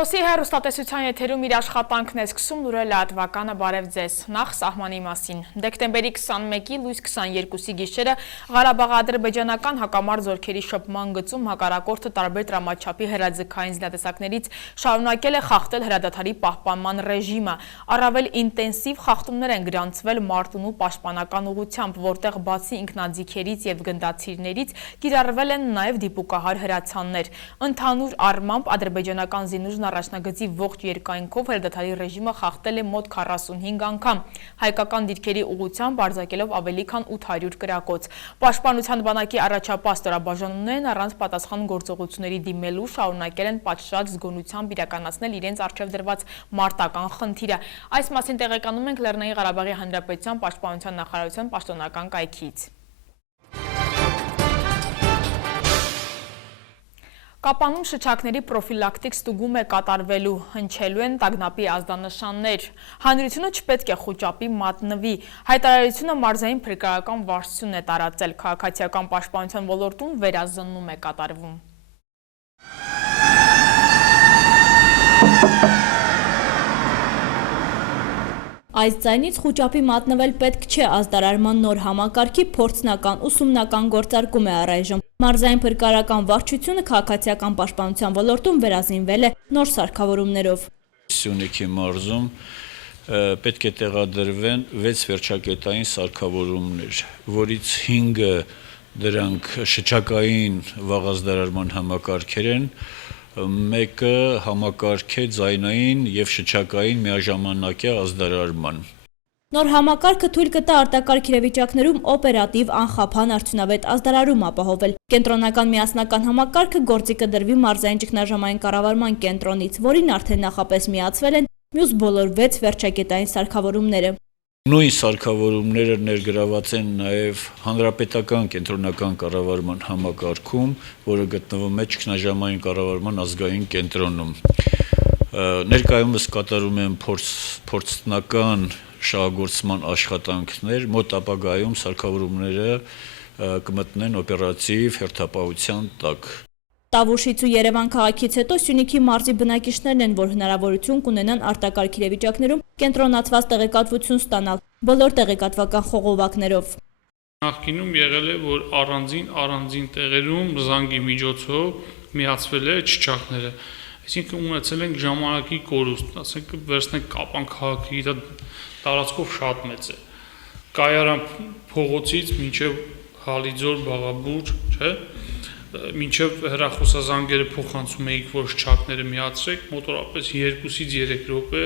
Սոսի հեռուստատեսության եթերում իր աշխատանքն է սկսում Նուրել Ատվականը, բարև ձեզ։ Նախ սահմանի մասին։ Դեկտեմբերի 21-ի լույս 22-ի գիշերը Ղարաբաղ-ադրբեջանական հակամարտ զորքերի շփման գծում հակառակորդը տարբեր տրամաչափի հրաձգային զինատեսակներից շարունակել է խախտել հրադադարի պահպանման ռեժիմը։ Առավել ինտենսիվ խախտումներ են գրանցվել Մարտունու պաշտպանական ուղղությամբ, որտեղ բացի ինքնաձիգերից և գնդացիրներից կիրառվել են նաև դիպուկահար հրացաններ։ Ընդհանուր առմամբ ադրբեջանական զինուժն առաջնագծի ողջ երկայնքով հրադադարի ռեժիմը խախտել է մոտ 45 անգամ, հայկական դիրքերի ուղղությամբ արձակելով ավելի քան 800 կրակոց։ Պաշտպանության բանակի առաջապահ ստորաբաժանումներն առանց պատասխան գործողությունների դիմելու շարունակել են պատշաճ զգոնությամբ իրականացնել իրենց առջև դրված մարտական խնդիրը։ Այս մասին տեղեկանում ենք Լեռնային Ղարաբաղի Հանրապետության պաշտպանության նախարարության պաշտոնական կայքից։ Կապանում շչակների պրոֆիլակտիկ ստուգում է կատարվելու, հնչելու են տագնապի ազդանշաններ։ Հանրությունը չպետք է խոճապի մատնվի։ Հայտարարությունը մարզային փրկարարական վարչությունն է տարածել, քաղաքացիական պաշտպանության ոլորտում վերազննում է կատարվում։ Այս ձայնից խոճապի մատնվել պետք չէ, ազդարարման նոր համակարգի փորձնական ուսումնական գործարկում է առայժմ։ Մարզային փրկարարական վարչությունը քաղաքացիական պաշտպանության ոլորտում վերազինվել է նոր սարքավորումներով։ Սյունիքի մարզում պետք է տեղադրվեն 6 վերջակետային սարքավորումներ, որից 5-ը դրանք շչակային վաղազդարարման համակարգեր են, մեկը համակարգ է ձայնային և շչակային միաժամանակյա ազդարարման։ Նոր համակարգը թույլ կտա արտակարգ իրավիճակներում օպերատիվ անխափան արդյունավետ ազդարարում ապահովել։ Կենտրոնական միասնական համակարգը գործի կդրվի մարզային ճգնաժամային կառավարման կենտրոնից, որին արդեն նախապես միացվել են մյուս բոլոր 6 վերջակետային սարքավորումները։ Նույն սարքավորումները ներգրաված են նաև հանրապետական կենտրոնական կառավարման համակարգում, որը գտնվում է ճգնաժամային կառավարման ազգային կենտրոնում։ Ներկայումս կատարում են փորձնական շահագործման աշխատանքներ, մոտ ապագայում սարքավորումները կմտնեն օպերատիվ հերթապահության տակ։ Տավուշից ու Երևան քաղաքից հետո Սյունիքի մարզի բնակիչներն են, որ հնարավորություն կունենան արտակարգ իրավիճակներում կենտրոնացված տեղեկատվություն ստանալ բոլոր տեղեկատվական խողովակներով։ Նախկինում եղել է, որ առանձին տեղերում զանգի միջոցով միացվել է չչակները, այսինքն ունեցել ենք ժամանակի կորուստ, ասենք վերցնենք Կապան քաղաքի տարածքով շատ մեծ է, Կայարան փողոցից մինչև Հալիձոր, Բաղաբուր, չէ՞, մինչև հեռախոսազանգերը փոխանցում էիք, որ շչակները միացրեք, մոտորապես 2-ից 3 րոպե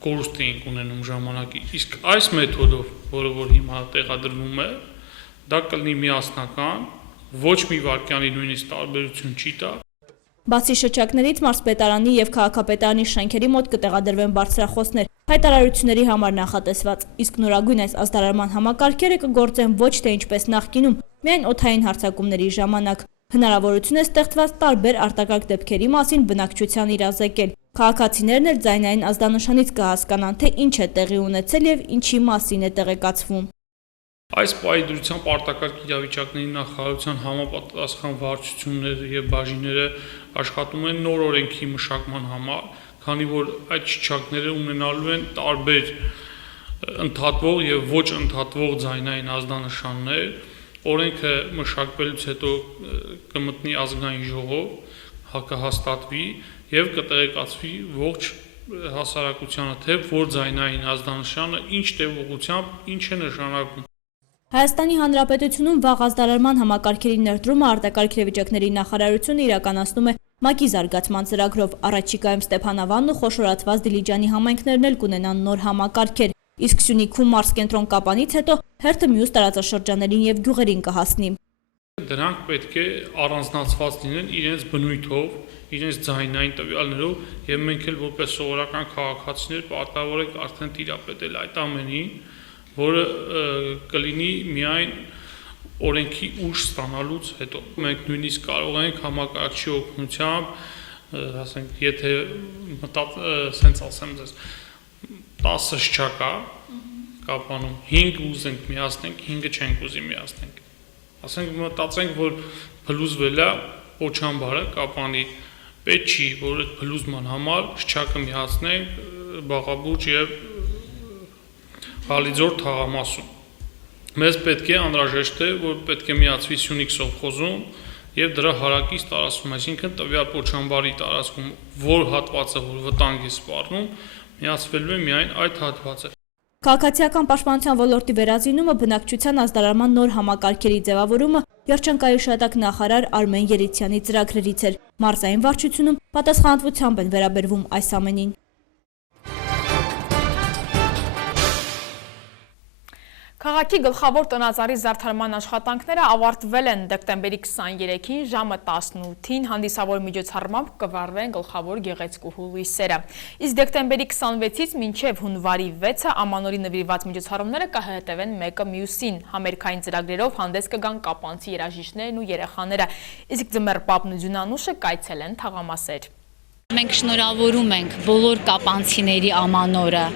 կորուստ էինք ունենում ժամանակի։ Իսկ այս մեթոդով, որը որ հիմա տեղադրվում է, դա կլինի միասնական, ոչ մի վայրկյանի նույնիսկ տարբերություն չի տա։ Բացի շչակներից մարզպետարանի և քաղաքապետարանի շենքերի մոտ կտեղադրվեն բարձրախոսներ, հայտարարությունների համար նախատեսված, իսկ նորագույն այս ազդարարման համակարգերը կգործեն ոչ թե ինչպես նախկինում, միայն օդային հարձակումների ժամանակ։ Հնարավորություն է ստեղծված տարբեր արտակարգ դեպքերի մասին բնակչության իրազեկել։ Քաղաքացիներն էլ ձայնային ազդանշանից կհասկանան, թե ինչ է տեղի ունեցել և ինչի մասին է տեղեկացվում։ Այս պայմանությամբ արտակարգ իրավիճակների նախարարության համապատասխան վարչությունները և բաժինները աշխատում են նոր օրենքի մշակման համար, քանի որ այդ շչակները ունենալու են տարբեր ընդհատվող և ոչ ընդհատվող ձայնային ազդանշաններ։ Օրենքը մշակվելուց հետո կմտնի ազգային ժողով, կհաստատվի և կտեղեկացվի ողջ հասարակությանը, թե որ ձայնային ազդանշանը ինչ տևողությամբ ինչ է նշանակում։ Հայաստանի Հանրապետությունում վաղ ազդարարման համակարգերի ներդրումը արտակարգ իրավիճակների նախարարությունը իրականացնում է ՄԱԿ-ի զարգացման ծրագրով։ Առաջիկայում Ստեփանավանն ու խոշորացված Դիլիջանի համայնքներն էլ կունենան նոր համակարգեր, իսկ Սյունիքում մարզկենտրոն Կապանից հետո հերթը մյուս տարածաշրջաններին և գյուղերին կհասնի։ Դրանք պետք է առանձնացված լինեն իրենց բնույթով, իրենց ձայնային տվյալներով, և մենք էլ որպես սովորական քաղաքացիներ պարտավոր ենք արդեն տիրապետել այդ ամենին, որը կլինի միայն օրենքի ուժ ստանալուց հետո։ Մենք նույնիսկ կարող ենք համակարգչի օգնությամբ, ասենք, եթե սենց ասեմ ձեզ, 10 շչակա Կապանում, 5 ուզենք միացնենք, 5-ը չենք ուզի միացնենք։ Ասենք մտածենք, որ փլուզվել է Օչամբարը Կապանի պետք չի, որ այդ փլուզման համար շչակը միացնենք Բաղաբուճ եւ Ղալիձոր թաղամասում։ Մեզ պետք է անհրաժեշտ է, որ պետք է միացվի Սյունիք սովխոզում եւ դրա հարակից տարածքում, այսինքն տվյալ Պոչամբարի տարածքում, որ հատվածը որ վտանգ է սպառնում, միացվելու է միայն այդ հատվածը։ Քաղաքացիական պաշտպանության ոլորտի վերածինումը, բնակչության ազդարարման նոր համակարգերի ձևավորումը Երջանկայի շատակ նախարար Արմեն Երիցյանի ծրագրերից էր։ Մարզային վարչությունում պատասխանատվությամբ են վերաբերվում այս ամենին։ Քաղաքի գլխավոր տնածառի զարդարման աշխատանքները ավարտվել են դեկտեմբերի 23-ին ժամը 18-ին հանդիսավոր միջոցառմամբ կվարվեն գլխավոր գեղեցկուհու լույսերը։ Իսկ դեկտեմբերի 26-ից մինչև հունվարի 6-ը ամանորի նվիրված միջոցառումները կհետևեն մեկը մյուսին։ Համերգային ծրագրերով հանդես կգան կապանցի երաժիշտներն ու երեխաները, իսկ ձմեռ պապն ու ձյունանուշը կայցել են թաղամասեր։ Մենք շնորհավորում ենք բոլոր կապանցիների ամանորը։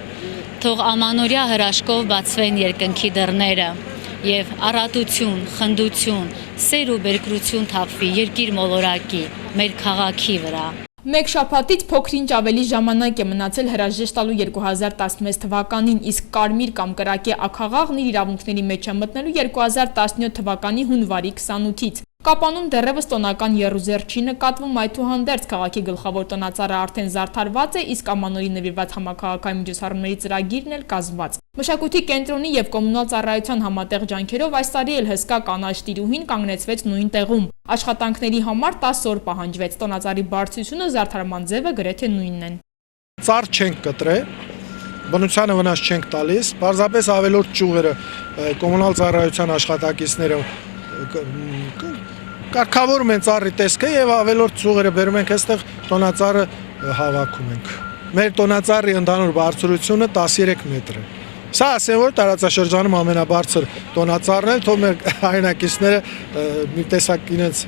Թող ամանորյա հրաշքով բացվեն երկնքի դռները եւ առատություն, խնդություն, սեր ու բերկրություն թափվի երկիր մոլորակի, մեր քաղաքի վրա։ Մեկ շաբաթից փոքր-ինչ ավելի ժամանակ է մնացել հրաժեշտ տալու 2016 թվականին, իսկ կարմիր կամ կրակե աքաղաղն իր իրավունքների մեջ է մտնելու 2017 թվականի հունվարի 28-ից։ Կապանում դեռևս տոնական եռուզեռ չի նկատվում, այդուհանդերձ քաղաքի գլխավոր տնածառը արդեն զարդարված է, իսկ ամանորի նվիրված համաքաղաքային միջոցառումների ծրագիրն էլ կազմված։ Մշակույթի կենտրոնի եւ կոմունալ ծառայության համատեղ ջանքերով այս տարի էլ հսկա կանաչ տիրուհին կանգնեցվեց նույն տեղում։ Աշխատանքների համար 10 օր պահանջվեց, տոնածառի բարձրությունը, զարդարման ձևը գրեթե նույնն են։ Ծառ չենք կտրել, բնությանը վնաս չենք տալիս, պարզապես ավելորդ ճյուղերը կոմունալ ծառայության աշխատակիցները կարգավորում են ծառի տեսքը եւ ավելորդ ճյուղերը բերում ենք այստեղ տոնածառը հավաքում ենք։ Մեր տոնածառի ընդհանուր բարձրությունը 13 մետր է։ Սա ասեմ որ տարածաշրջանում ամենաբարձր տոնածառն է, թող մեր հայրենակիցները մի տեսակ իրենց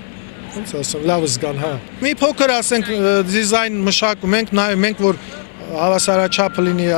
ոնց ասեմ լավ զգան, հա։ Մի փոքր ասենք դիզայն մշակում ենք, նայում ենք որ հավասարաչափ լինի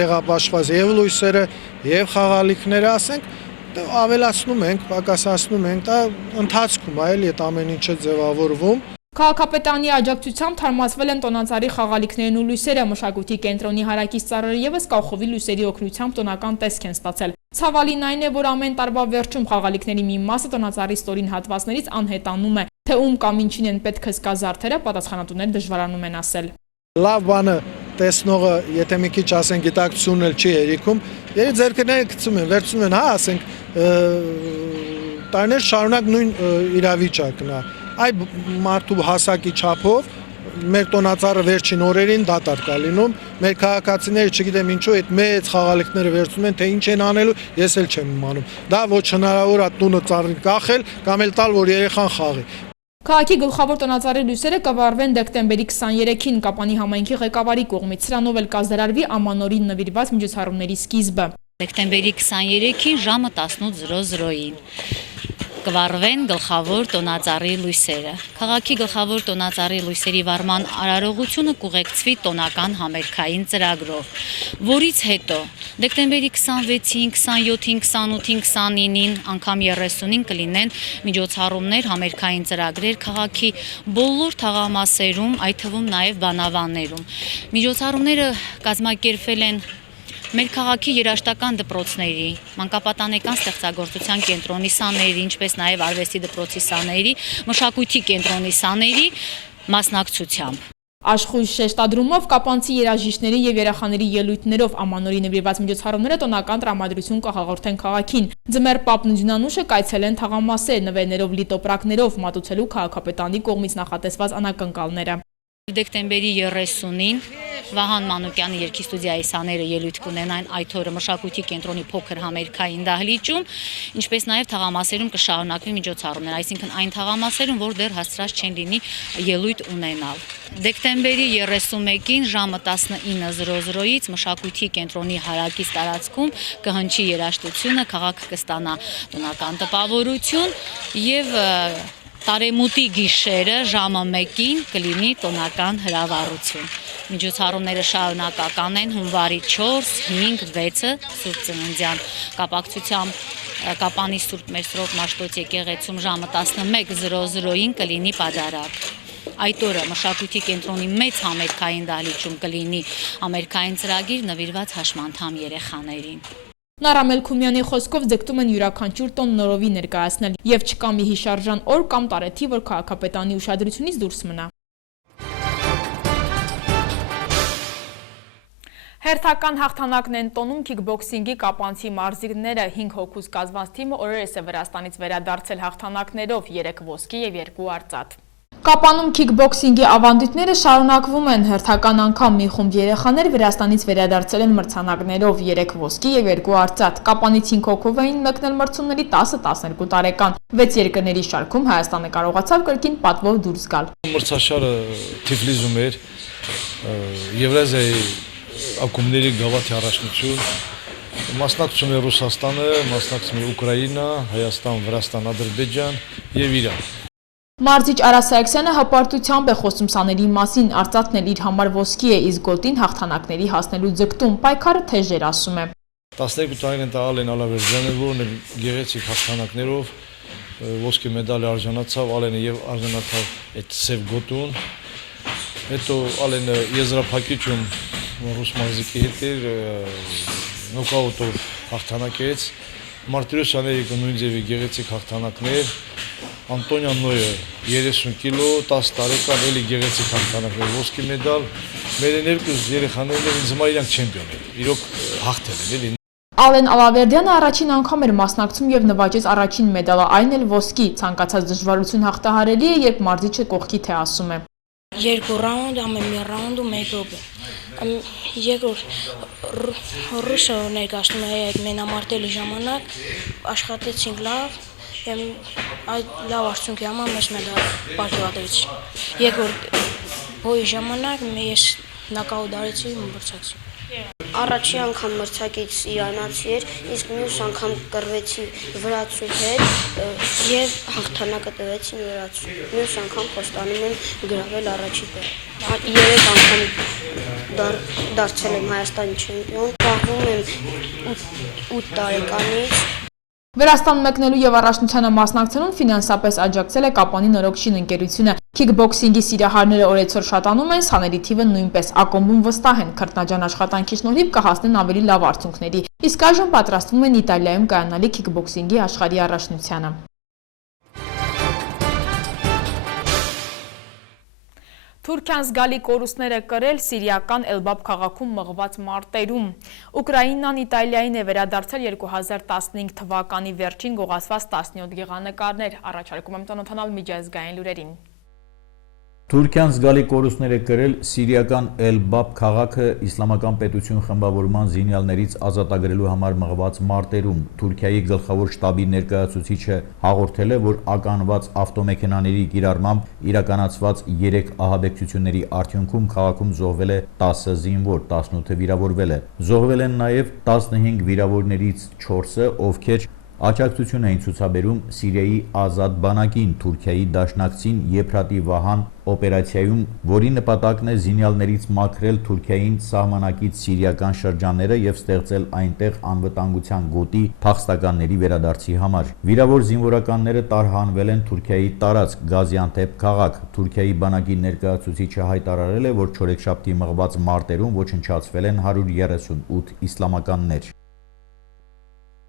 տեղաբաշխված եւ լույսերը եւ խաղալիքները, ասենք ավելացնում ենք, պակասացնում ենք, դա ընթացքում է, էլի այդ ամեն ինչը ձևավորվում։ Քաղաքապետարանի աջակցությամբ թարմացվել են տոնածառի խաղալիքներն ու լույսերը, մշակույթի կենտրոնի հարակից ծառերը ևս կախովի լույսերի օգնությամբ տոնական տեսք են ստացել։ Ցավալին այն է, որ ամեն տարվա վերջում խաղալիքների մի մասը տոնածառի ստորին հատվածներից անհետանում է, թե ում կամ ինչին են պետք հսկա զարդերը, պատասխանատուներ դժվարանում են ասել։ Լավ բանը տեսնողը, եթե մի քիչ ասենք գիտակցությունն էլ չի հերիքում, երբ ձեռքները գցում են, վերցնում են, հա, ասենք տարիներ շարունակ նույն իրավիճակն է։ Այ մարդու հասակի չափով մեր տոնածառը վերջին օրերին դատարկ է լինում, մեր քաղաքացիները չգիտեմ ինչու այդ մեծ խաղալիքները վերցնում են, թե ինչ են անելու, ես էլ չեմ իմանում։ Դա ոչ հնարավոր է տունը ծառին կախել կամ էլ տալ, որ երեխան խաղի։ Քաղաքի գլխավոր տոնածառի լույսերը կվարվեն դեկտեմբերի 23-ին Կապանի համայնքի ղեկավարի կողմից, սրանով էլ կազդարարվի ամանորին նվիրված միջոցառումների սկիզբը։ Դեկտեմբերի 23-ին ժամը 18:00-ին կվարվեն գլխավոր տոնածառի լույսերը։ Քաղաքի գլխավոր տոնածառի լույսերի վարման արարողությունը կուղեկցվի տոնական համերգային ծրագրով, որից հետո դեկտեմբերի 26-ին, 27-ին, 28-ին, 29-ին, անգամ 30-ին կլինեն միջոցառումներ, համերգային ծրագրեր քաղաքի բոլոր թաղամասերում, այդ թվում նաև բանավաններում։ Միջոցառումները կազմակերպվել են մեր քաղաքի երաժշտական դպրոցների, մանկապատանեկան ստեղծագործության կենտրոնի սաների, ինչպես նաև արվեստի դպրոցի սաների, մշակույթի կենտրոնի սաների մասնակցությամբ։ Աշխույժ շեշտադրումով կապանցի երաժիշտների եւ երեխաների ելույթներով ամանորի նվիրված միջոցառումները տոնական տրամադրություն կհաղորդեն քաղաքին։ Ձմեռ պապն ու ձյունանուշը կայցել են թաղամասեր, նվերներով լի տոպրակներով մատուցելու քաղաքապետարանի կողմից նախատեսված անակնկալները։ Դեկտեմբերի 30-ին Վահան Մանուկյանի երգի ստուդիայի սաները ելույթ կունենան այդ օրը մշակույթի կենտրոնի փոքր համերգային դահլիճում, ինչպես նաև թաղամասերում կշարունակվի միջոցառումներ, այսինքն այն թաղամասերում, որ դեռ հասցրած չեն լինի ելույթ ունենալ։ Դեկտեմբերի 31-ին ժամը 19:00-ից մշակույթի կենտրոնի հարակից տարածքում կհնչի երաժշտությունը, քաղաքը կստանա տոնական տպավորություն եւ Տարեմուտի գիշերը ժամը 1-ին կլինի տոնական հրավառություն։ Միջոցառումները շարունակական են հունվարի 4, 5, 6-ը Սուրբ Ծննդյան կապակցությամբ Կապանի Սուրբ Մեսրոպ Մաշտոց եկեղեցում ժամը 11:00-ին կլինի պատարակ։ Այդ օրը մշակույթի կենտրոնի մեծ համերգային դահլիճում կլինի համերգային ծրագիր նվիրված հաշմանդամ երեխաներին։ Նարա Մելքումյանի խոսքով ձգտում են յուրաքանչյուր տոն նորովի ներկայացնել եւ չկա մի հիշարժան օր կամ տարեթիվ, որ քաղաքապետարանի ուշադրությունից դուրս մնա։ Հերթական հաղթանակն են տոնում քիքբոքսինգի կապանցի մարզիկները 5 հոգուց կազմված թիմը օրերս է Վրաստանից վերադարձել հաղթանակներով 3 ոսկի եւ 2 արծաթ։ Կապանում քիքբոքսինգի ավանդույթները շարունակվում են, հերթական անգամ մի խումբ երեխաներ Վրաստանից վերադարձել են մրցանակներով 3 ոսկի եւ 2 արծաթ։ Կապանից 5 հոգով էին մեկնել մրցումների 10-12 տարեկան։ 6 երկրների շարքում Հայաստանը կարողացավ կրկին պատվով դուրս գալ։ Մրցաշարը Թիֆլիսում էր, Եվրազիայի ակումբների գավաթի առաջնություն, մասնակցում է Ռուսաստանը, մասնակցում է Ուկրաինա, Հայաստան, Վրաստան, Ադրբեջան եւ Իրան։ Մարզիչ Արա Սարգսյանը հպարտությամբ է խոսում սաների մասին, արծաթն էլ իր համար ոսկի է, իսկ գոտին հաղթանակների հասնելու ձգտում, պայքարը թեժ էր, ասում է։ 12 տարին տալ են Ալավերձյանը, որն է գեղեցիկ հաղթանակներով ոսկի մեդալի արժանացավ, Ալենը եւ արժանացավ այդ սև գոտուն։ Հետո Ալենը եզրափակիչում ռուս մարզիկի հետ էր նոկաուտով հաղթանակեց։ Մարտիրոսյանը նույն ձևի գեղեցիկ հաղթանակներ, Անտոնյան Նոյը 30 կիլո, 10 տարեկան էլի գեղեցիկ հաղթանակներ, ոսկի մեդալ, մեր երկու երեխաներն են ինձ համար իրանք չեմպիոն են, իրոք հաղթել են էլի։ Ալեն Ալավերդյանը առաջին անգամ էր մասնակցում եւ նվաճեց առաջին մեդալը, այն էլ ոսկի, ցանկացած դժվարություն հաղթահարելի է, երբ մարզիչը կողքի թե ասում է։ 2 ռաունդ, ամեն մի ռաունդում 1 րոպե։ Երկրորդ ռուսը ներկայացնում է այդ մենամարտելի ժամանակ, աշխատեցինք լավ, այդ լավ արդյունքի համար մեզ մեդալ պատվիրեցի։ Երկրորդ բոյի ժամանակ ես նոկաուտ արեցի ու մրցակցի։ Առաջի անգամ մրցակից իրանացի էր, իսկ մյուս անգամ կռվեցի վրացու հետ եւ հաղթանակը տվեցին վրացու։ Մյուս անգամ խոստանում եմ գրավել առաջի տեղ։ 3 անգամ դարձել եմ Հայաստանի չեմպիոն, զբաղվում եմ 8 տարեկանից։ Վրաստան մեկնելու եւ առաջնությանը մասնակցելուն ֆինանսապես աջակցել է Կապանի նորոգշին ընկերությունը։ Քիքբոքսինգի սիրահարները օրեցօր շատանում են, սաների թիվը նույնպես ակումբում վստահ են, քրտնաջան աշխատանքի շնորհիվ կհասնեն ավելի լավ արդյունքների։ Իսկ այժմ պատրաստվում են Իտալիայում կայանալի քիքբոքսինգի աշխարհի առաջնությանը։ Թուրքիան զգալի կորուստներ է կրել սիրիական Էլբաբ քաղաքում մղված մարտերում։ Ուկրաինան Իտալիային է վերադարձել 2015 թվականի վերջին գողացված 17 գեղանկարներ, առաջարկում եմ ծանոթանալ միջազգային լուրերին։ Թուրքիան զգալի կորուստներ է կրել սիրիական Էլբաբ քաղաքը իսլամական պետություն խմբավորման զինյալներից ազատագրելու համար մղված մարտերում։ Թուրքիայի գլխավոր շտաբի ներկայացուցիչը հաղորդել է, որ ականված ավտոմեքենաների կիրառմամբ իրականացված 3 ահաբեկչությունների արդյունքում քաղաքում զոհվել է 10 զինվոր, 18-ը վիրավորվել է։ Զոհվել են նաև 15 վիրավորներից 4-ը, ովքեր աջակցություն էին ցուցաբերում Սիրիայի ազատ բանակին, Թուրքիայի դաշնակցին Եփրատի Վահան օպերացիայում, որի նպատակն է զինյալներից մաքրել Թուրքիային սահմանակից սիրիական շրջանները եւ ստեղծել այնտեղ անվտանգության գոտի փախստականների վերադարձի համար։ Վիրավոր զինվորականները տարհանվել են Թուրքիայի տարածք Գազիանտեփ քաղաք։ Թուրքիայի բանակի ներկայացուցիչը հայտարարել է, որ չորեքշաբթի մղված մարտերում ոչնչացվել են 138 իսլամականներ։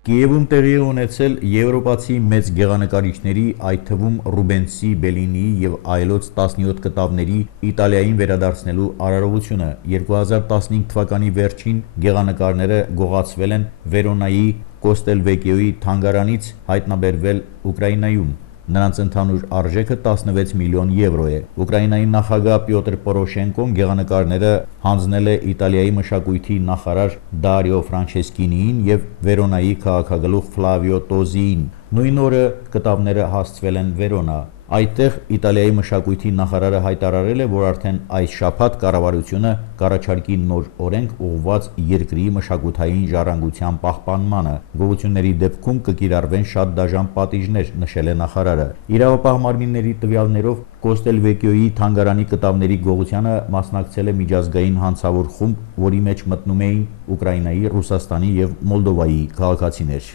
Կիևում տեղի է ունեցել եվրոպացի մեծ գեղանկարիչների, այդ թվում Ռուբենսի, Բելինիի եւ այլոց 17 կտավների Իտալիային վերադարձնելու արարողությունը։ 2015 թվականի վերջին գեղանկարները գողացվել են Վերոնայի Կոստելվեկիոյի թանգարանից, հայտնաբերվել Ուկրաինայում։ Նրանց ընդհանուր արժեքը 16 միլիոն եվրո է։ Ուկրաինայի նախագահ Պյոտր Պորոշենկոն գեղանկարները հանձնել է Իտալիայի մշակույթի նախարար Դարիո Ֆրանչեսկինիին եւ Վերոնայի քաղաքագլուխ Ֆլավիո Տոզիին։ Նույն օրը կտավները հասցվել են Վերոնա։ Այդտեղ Իտալիայի մշակույթի նախարարը հայտարարել է, որ արդեն այս շաբաթ կառավարությունը կառաջարկի նոր օրենք ուղղված երկրի մշակութային ժառանգության պահպանմանը։ Գողությունների դեպքում կկիրառվեն շատ դաժան պատիժներ, նշել է նախարարը։ Իրավապահ մարմինների տվյալներով Կոստելվեկիոյի թանգարանի կտավների գողությանը մասնակցել է միջազգային հանցավոր խումբ, որի մեջ մտնում էին Ուկրաինայի, Ռուսաստանի եւ Մոլդովայի քաղաքացիներ։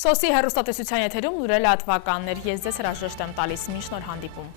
Սոսի հեռուստատեսության եթերում լուրերը լատվականներ, ես ձեզ հրաժեշտ եմ տալիս, մինչ նոր հանդիպում։